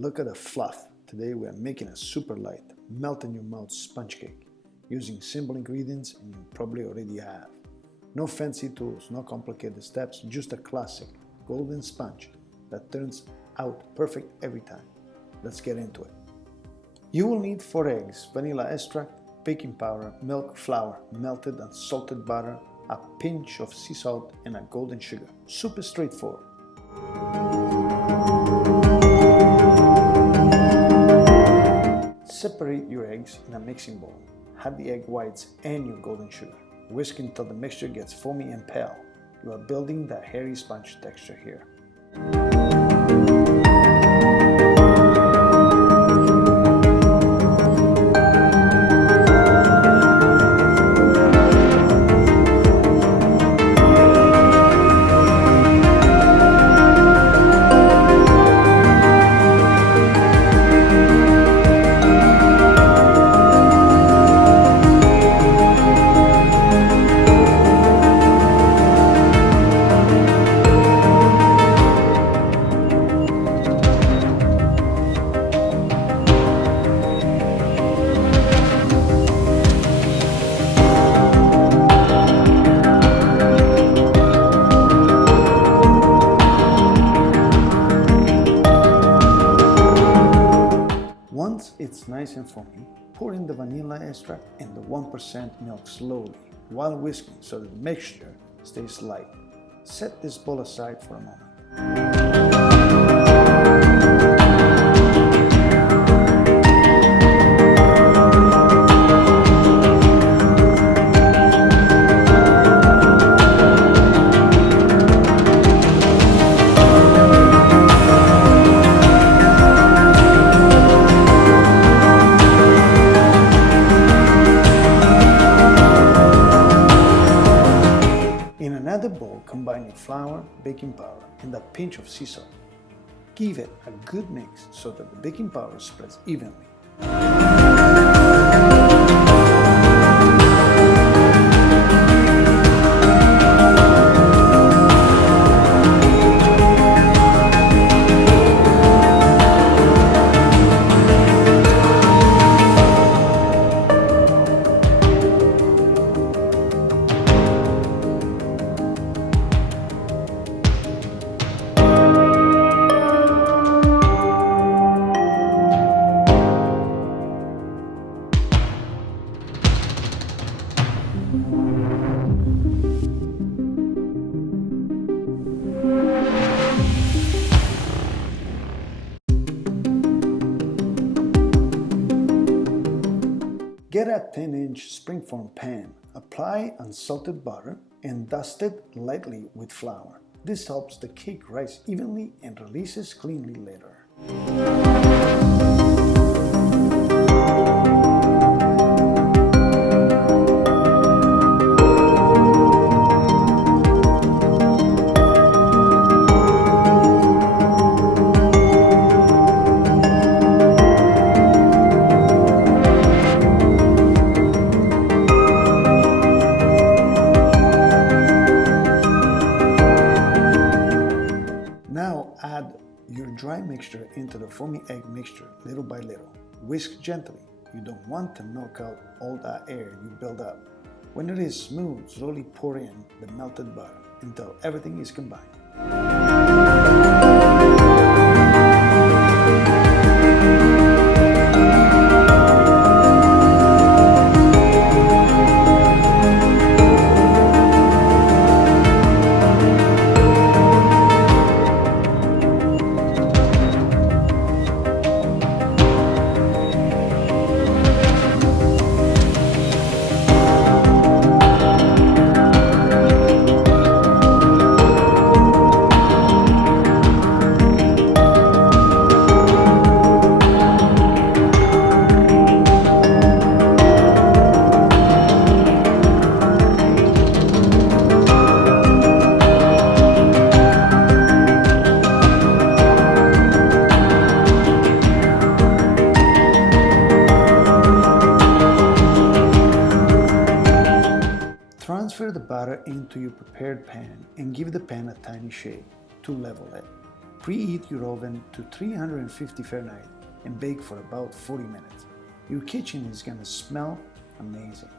Look at the fluff. Today we are making a super light, melt in your mouth sponge cake using simple ingredients and you probably already have. No fancy tools, no complicated steps, just a classic golden sponge that turns out perfect every time. Let's get into it. You will need 4 eggs, vanilla extract, baking powder, milk, flour, melted and salted butter, a pinch of sea salt and a golden sugar. Super straightforward. Separate your eggs in a mixing bowl. Add the egg whites and your golden sugar. Whisk until the mixture gets foamy and pale. You are building that hairy sponge texture here. Once it's nice and foamy, pour in the vanilla extract and the 1% milk slowly while whisking so that the mixture stays light. Set this bowl aside for a moment. In another bowl, combine your flour, baking powder, and a pinch of sea salt. Give it a good mix so that the baking powder spreads evenly. Get a 10-inch springform pan, apply unsalted butter and dust it lightly with flour. This helps the cake rise evenly and releases cleanly later. Now add your dry mixture into the foamy egg mixture little by little. Whisk gently. You don't want to knock out all that air you build up. When it is smooth, slowly pour in the melted butter until everything is combined. Transfer the batter into your prepared pan and give the pan a tiny shake to level it. Preheat your oven to 350 Fahrenheit and bake for about 40 minutes. Your kitchen is gonna smell amazing.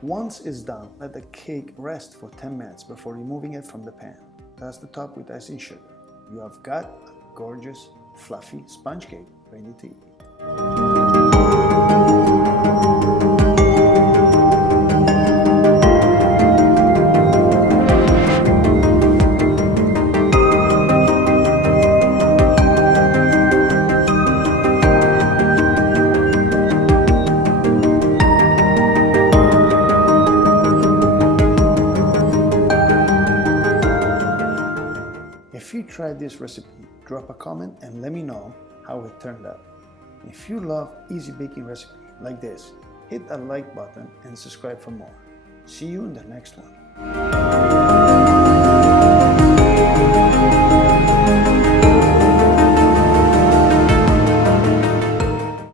Once it's done, let the cake rest for 10 minutes before removing it from the pan. Dust the top with icing sugar. You have got a gorgeous, fluffy sponge cake ready to eat. If you tried this recipe, drop a comment and let me know how it turned out. If you love easy baking recipes like this, hit that like button and subscribe for more. See you in the next one.